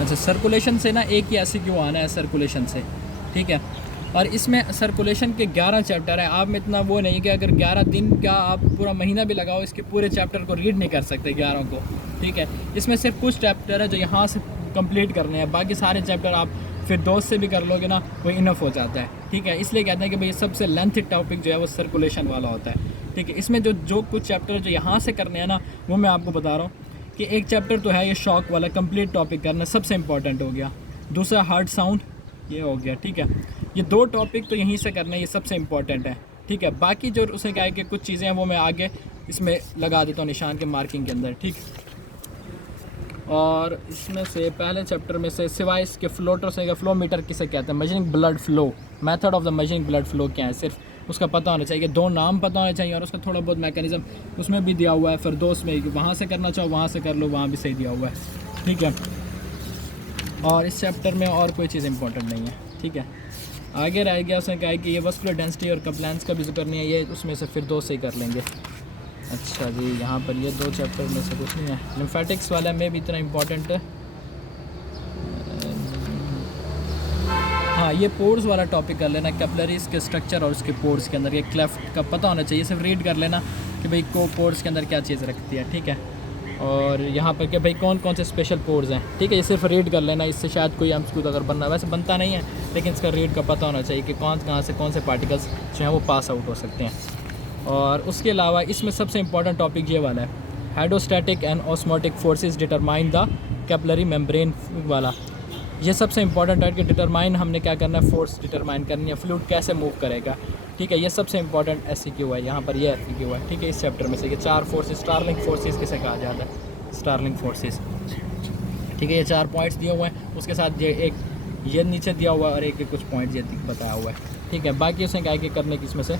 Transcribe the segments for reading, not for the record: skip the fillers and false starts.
अच्छा, सर्कुलेशन से ना एक ही एमसीक्यू आना है सर्कुलेशन से, ठीक है। और इसमें सर्कुलेशन के 11 चैप्टर हैं। आप में इतना वो नहीं कि अगर 11 दिन का आप पूरा महीना भी लगाओ इसके पूरे चैप्टर को रीड नहीं कर सकते 11 को, ठीक है। इसमें सिर्फ कुछ चैप्टर है जो यहाँ से कंप्लीट करने हैं, बाकी सारे चैप्टर आप फिर दोस्त से भी कर लोगे ना, वो इनफ हो जाता है, ठीक है। इसलिए कहते हैं कि भाई सबसे लेंथी टॉपिक जो है वो सर्कुलेशन वाला होता है, ठीक है। इसमें जो कुछ चैप्टर जो यहाँ से करने हैं ना, वो मैं आपको बता रहा हूँ कि एक चैप्टर तो है ये शॉक वाला, कंप्लीट टॉपिक करना सबसे इंपॉर्टेंट हो गया। दूसरा हार्ट साउंड, ये हो गया, ठीक है। ये 2 टॉपिक तो यहीं से करने, ये सबसे इंपॉर्टेंट है, ठीक है। बाकी जो उसने कहा है कि कुछ चीज़ें हैं वो मैं आगे इसमें लगा देता हूँ निशान के मार्किंग के अंदर, ठीक। और इसमें से पहले चैप्टर में से सिवाय इसके फ्लोटर से, फ्लो मीटर किसे कहते हैं, measuring blood flow, method of the measuring blood flow क्या है, सिर्फ उसका पता होना चाहिए, 2 नाम पता होने चाहिए और उसका थोड़ा बहुत मैकेनिज़्म उसमें भी दिया हुआ है। फिर दोस्त में वहाँ से करना चाहो वहाँ से कर लो, वहाँ भी सही दिया हुआ है, ठीक है। और इस चैप्टर में और कोई चीज़ इंपॉर्टेंट नहीं है, ठीक है। आगे रह गया उसने कहा कि ये वस्कुलर डेंसिटी और कप्लांस का भी जिक्र नहीं है, ये उसमें से फिर 2 से ही कर लेंगे। अच्छा जी, यहाँ पर ये 2 चैप्टर में से कुछ नहीं है। लिम्फेटिक्स वाला में भी इतना इम्पोर्टेंट है। हाँ, ये पोर्स वाला टॉपिक कर लेना, कैपिलरीज के स्ट्रक्चर और उसके पोर्स के अंदर ये क्लेफ्ट का पता होना चाहिए, सिर्फ रीड कर लेना कि भाई को पोर्स के अंदर क्या चीज़ रखती है, ठीक है। और यहाँ पर कि भाई कौन कौन से स्पेशल पोर्स हैं, ठीक है। ये सिर्फ रीड कर लेना, इससे शायद कोई एमसीक्यू अगर बनना, वैसे बनता नहीं है लेकिन इसका रीड का पता होना चाहिए कि कहाँ से कौन से पार्टिकल्स जो हैं वो पास आउट हो सकते हैं। और उसके अलावा इसमें सबसे इंपॉर्टेंट टॉपिक ये वाला है, hydrostatic and osmotic forces determine the capillary membrane वाला। ये सबसे इंपॉर्टेंट है कि डिटरमाइन हमने क्या करना है, फोर्स डिटरमाइन करनी है, फ्लूइड कैसे मूव करेगा, ठीक है। ये सबसे इंपॉर्टेंट एमसीक्यू है, यहाँ पर ये एमसीक्यू है, ठीक है। इस चैप्टर में से ये 4 फोर्सेस, स्टारलिंक फोर्सेस किसे कहा जाता है, स्टारलिंक फोर्सेस, ठीक है। ये 4 पॉइंट्स दिए हुए हैं, उसके साथ ये एक ये नीचे दिया हुआ है और एक कुछ पॉइंट ये बताया हुआ है, ठीक है। बाकी उसने कहा कि करने की इसमें से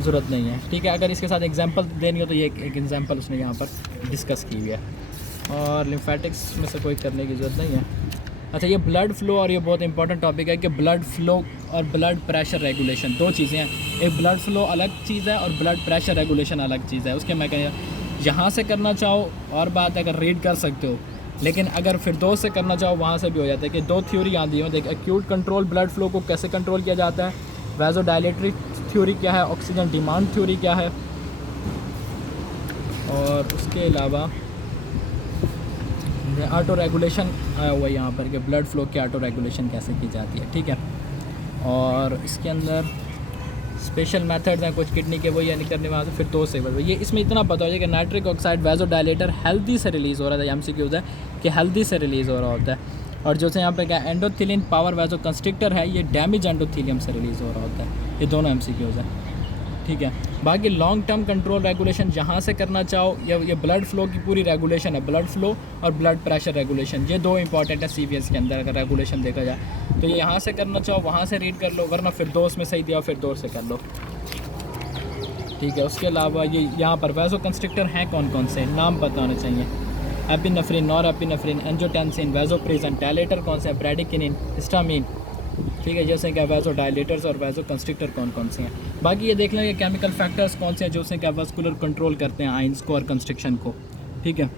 ज़रूरत नहीं है, ठीक है। अगर इसके साथ एग्जांपल देनी हो तो ये एक एग्जांपल उसने यहाँ पर डिस्कस की हुई है। और लिम्फेटिक्स में से कोई करने की ज़रूरत नहीं है। अच्छा, ये ब्लड फ्लो, और ये बहुत इंपॉर्टेंट टॉपिक है कि ब्लड फ्लो और ब्लड प्रेशर रेगुलेशन 2 चीज़ें हैं। एक ब्लड फ्लो अलग चीज़ है और ब्लड प्रेशर रेगुलेशन अलग चीज़ है। उसके मैकेनिज्म यहाँ से करना चाहो और बात है, अगर रीड कर सकते हो, लेकिन अगर फिर 2 से करना चाहो वहाँ से भी हो जाता है। कि 2 थ्योरी आती है, देख एक्यूट कंट्रोल ब्लड फ्लो को कैसे कंट्रोल किया जाता है, वैसोडायलेटरी थ्योरी क्या है, ऑक्सीजन डिमांड थ्योरी क्या है, और उसके अलावा ऑटो रेगुलेशन आया हुआ है यहाँ पर कि ब्लड फ्लो की ऑटो रेगुलेशन कैसे की जाती है, ठीक है। और इसके अंदर स्पेशल मेथड्स हैं कुछ किडनी के, वो ये नहीं करने वहाँ से फिर 2 से ये इसमें इतना पता हो जाए कि नाइट्रिक ऑक्साइड वैसोडायलेटर हेल्दी से रिलीज़ हो रहा था, एमसीक्यूज़ है कि हेल्दी से रिलीज़ हो रहा होता है। और जो से यहाँ पे क्या एंडोथिलिन पावर वैसो कंस्ट्रिक्टर है, ये डैमेज एंडोथीलियम से रिलीज़ हो रहा होता है। ये दोनों एमसीक्यूज़ हैं, ठीक है। बाकी लॉन्ग टर्म कंट्रोल रेगुलेशन जहाँ से करना चाहो, ये ब्लड फ्लो की पूरी रेगुलेशन है, ब्लड फ्लो और ब्लड प्रेशर रेगुलेशन, ये 2 इंपॉर्टेंट है सीवीएस के अंदर। अगर रेगुलेशन देखा जाए तो ये यहाँ से करना चाहो वहाँ से रीड कर लो, वरना फिर 2 में सही दिया फिर 2 से कर लो, ठीक है। उसके अलावा ये यहाँ पर वैसो कंस्ट्रिक्टर हैं कौन कौन से, नाम पता होने चाहिए। Epinephrine, nor epinephrine, angiotensin, vasopressin, dilator कौन से हैं, ब्रैडिकिनिन, हिस्टामिन, ठीक है। जैसे क्या वैसो डायलेटर्स और वैसो कंस्ट्रिक्टर कौन कौन से हैं। बाकी ये देख लेंगे केमिकल फैक्टर्स कौन से हैं जो से क्या वस्कुलर कंट्रोल करते हैं आइंस को और कंस्ट्रिक्शन को, ठीक है।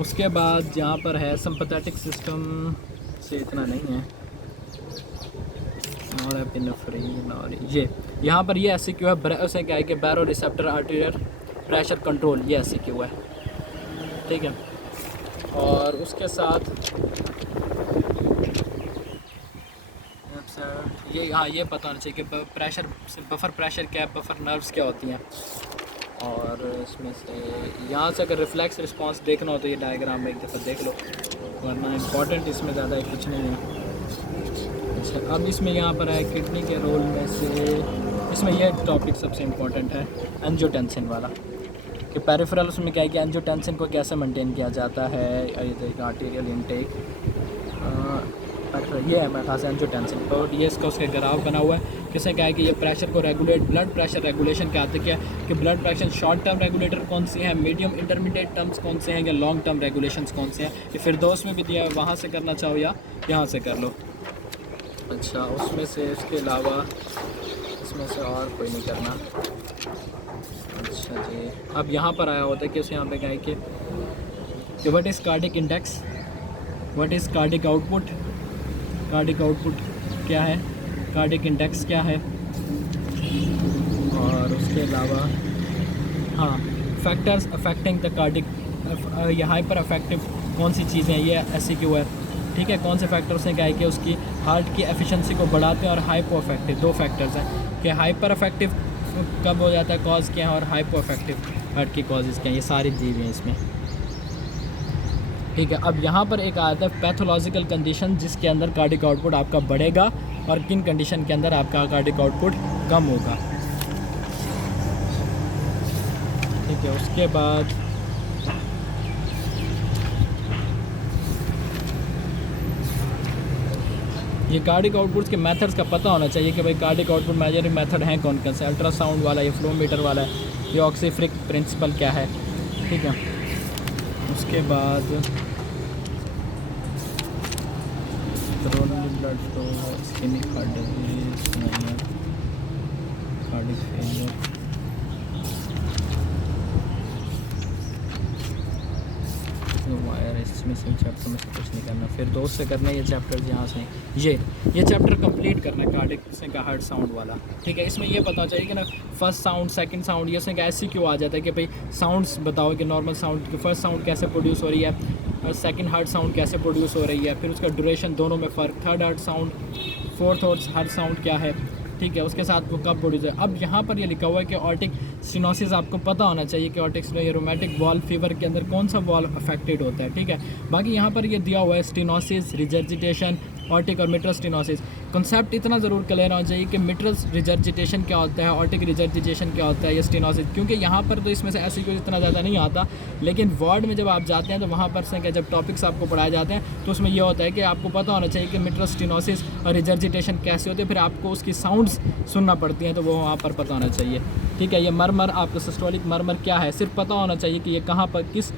उसके बाद यहाँ पर है सिंपैथेटिक सिस्टम से इतना नहीं है, और एपिनेफ्रिन, और ये यहाँ पर ये एमसीक्यू है, उसे क्या है कि बैरो रिसेप्टर आर्टीरियल प्रेशर कंट्रोल, ये एमसीक्यू है, ठीक है। और उसके साथ ये हाँ ये पता होना चाहिए कि प्रेशर बफर प्रेशर क्या है, बफर नर्व्स क्या होती हैं। और इसमें से यहाँ से अगर रिफ्लेक्स रिस्पांस देखना हो तो ये डायग्राम में एक दफ़ा देख लो, वरना इंपॉर्टेंट इसमें ज़्यादा कुछ नहीं है। अच्छा, अब इसमें यहाँ पर है किडनी के रोल में से, इसमें यह टॉपिक सबसे इम्पोर्टेंट है एंजियोटेंसिन वाला, कि पेरिफेरल उसमें क्या है कि एंजियोटेंसिन को कैसे मेंटेन किया जाता है। ये देखिए आर्टीरियल इनटेक, ये है मेरे खास एंजियोटेंसिन, और ये इसका उसके ग्राफ बना हुआ है। किसे क्या है कि ये प्रेशर को रेगुलेट, ब्लड प्रेशर रेगुलेशन क्या आते क्या कि blood pressure short term regulator कौन सी है, मीडियम इंटरमीडिएट टर्म्स कौन से हैं, या लॉन्ग टर्म रेगुलेशंस कौन से हैं। ये फिर 2 में भी दिया है, वहाँ से करना चाहो या यहाँ से कर लो। अच्छा, उसमें से इसके अलावा इसमें से और कोई नहीं करना। अच्छा जी, अब यहाँ पर आया होता है कि उसे यहाँ पे क्या है कि what is cardiac index, what is cardiac output, cardiac output क्या है, कार्डिक इंडेक्स क्या है, और उसके अलावा हाँ फैक्टर्स अफेक्टिंग द कार्डिक, ये हाइपर अफेक्टिव कौन सी चीज़ें हैं, ये SCQ है, ठीक है। कौन से फैक्टर्स हैं क्या है कि उसकी हार्ट की एफिशिएंसी को बढ़ाते हैं, और हाइपो अफेक्टिव, दो फैक्टर्स हैं कि हाइपर अफेक्टिव कब हो जाता है, कॉज क्या है, और हाइपो अफेक्टिव हार्ट की कॉजेज़ क्या हैं, ये सारी दी हुई हैं इसमें, ठीक है। अब यहाँ पर एक आता है पैथोलॉजिकल कंडीशन जिसके अंदर कार्डिक आउटपुट आपका बढ़ेगा और किन कंडीशन के अंदर आपका कार्डिक आउटपुट कम होगा, ठीक है। उसके बाद ये कार्डिक आउटपुट के मेथड्स का पता होना चाहिए कि भाई कार्डिक आउटपुट मेजरिंग मेथड हैं कौन कौन से, अल्ट्रासाउंड वाला, ये फ्लो मीटर वाला है, ये ऑक्सीफ्रिक प्रिंसिपल क्या है, ठीक है। उसके बाद blood flow, ischemic heart disease, cardiac failure, वायर, इसमें से चैप्टर में से कुछ नहीं करना, फिर दोस्त से करना है ये चैप्टर, यहाँ से ये चैप्टर कंप्लीट करना है कार्डिक से का हार्ट साउंड वाला, ठीक है। इसमें ये पता चाहिए कि ना फर्स्ट साउंड, सेकंड साउंड, ये से ऐसे क्यों आ जाता है कि भाई साउंड्स बताओ कि नॉर्मल साउंड की फर्स्ट साउंड कैसे प्रोड्यूस हो रही है, सेकंड हार्ट साउंड कैसे प्रोड्यूस हो रही है, फिर उसका ड्यूरेशन, दोनों में फ़र्क, third heart sound, fourth heart sound क्या है, ठीक है, उसके साथ वो कब प्रोड्यूस है। अब यहाँ पर ये लिखा हुआ है कि ऑर्टिक स्टेनोसिस, आपको पता होना चाहिए कि ऑर्टिक रोमेटिक वॉल्व फीवर के अंदर कौन सा वॉल्व अफेक्टेड होता है, ठीक है। बाकी यहाँ पर ये दिया हुआ है स्टेनोसिस, रिजर्जिटेशन, ऑर्टिक और मिट्रल स्टेनोसिस। कॉन्सेप्ट इतना ज़रूर क्लियर होना चाहिए कि मिट्रल रिजर्जिटेशन क्या होता है, ऑर्टिक रिजर्जिटेशन क्या होता है, ये स्टेनोसिस, क्योंकि यहाँ पर तो इसमें से ऐसी कोई इतना ज़्यादा नहीं आता, लेकिन वार्ड में जब आप जाते हैं तो वहाँ पर से जब टॉपिक्स आपको पढ़ाए जाते हैं तो उसमें यह होता है कि आपको पता होना चाहिए कि मिट्रल स्टेनोसिस और रिजर्जिटेशन कैसे होते हैं, फिर आपको उसकी साउंड्स सुनना पड़ती हैं, तो वो वहाँ पर पता होना चाहिए, ठीक है। ये मरमर, आपको सिस्टोलिक मरमर क्या है, सिर्फ पता होना चाहिए कि ये कहाँ पर किस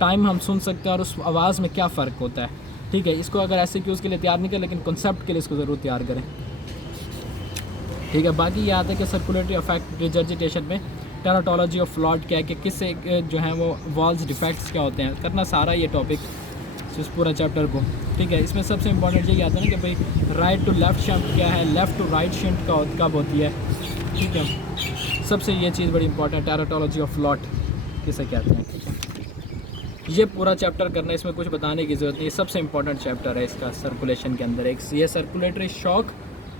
टाइम हम सुन सकते हैं और उस आवाज़ में क्या फ़र्क होता है, ठीक है। इसको अगर ऐसे कि उसके लिए तैयार नहीं करें, लेकिन कॉन्सेप्ट के लिए इसको ज़रूर तैयार करें, ठीक है। बाकी ये आता है कि सर्कुलेटरी अफेक्ट रिजर्जिटेशन में टेराटोलॉजी ऑफ फ्लॉट क्या है कि किससे जो है वो वॉल्स डिफेक्ट्स क्या होते हैं, करना सारा ये टॉपिक इस पूरा चैप्टर को, ठीक है। इसमें सबसे इंपॉर्टेंट यही आता है ना कि भाई राइट टू लेफ़्ट शिफ्ट क्या है, लेफ़्ट टू राइट शिफ्ट कब होती है, ठीक है। सबसे ये चीज़ बड़ी इंपॉर्टेंट, टेराटोलॉजी ऑफ फ्लॉट किसे कहते हैं, ठीक है। ये पूरा चैप्टर करना, इसमें कुछ बताने की ज़रूरत नहीं, सबसे इंपॉर्टेंट चैप्टर है इसका सर्कुलेशन के अंदर। एक ये सर्कुलेटरी शॉक,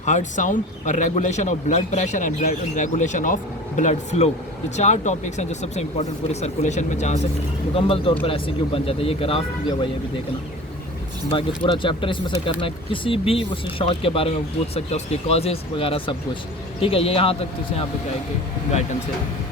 हार्ट साउंड और regulation of blood pressure and regulation of blood flow, ये चार टॉपिक्स हैं जो सबसे इंपॉर्टेंट पूरे सर्कुलेशन में, जहाँ से मुकम्मल तौर पर ऐसे क्यों बन जाता है। ये ग्राफ दिया हुआ है, ये भी देखना। बाकी पूरा चैप्टर इसमें से करना है, किसी भी उस शॉक के बारे में पूछ सकते हैं, उसके कॉजेज़ वगैरह सब कुछ, ठीक है। ये यहाँ तक तो यहाँ पे क्या है कि गाइडेंस है।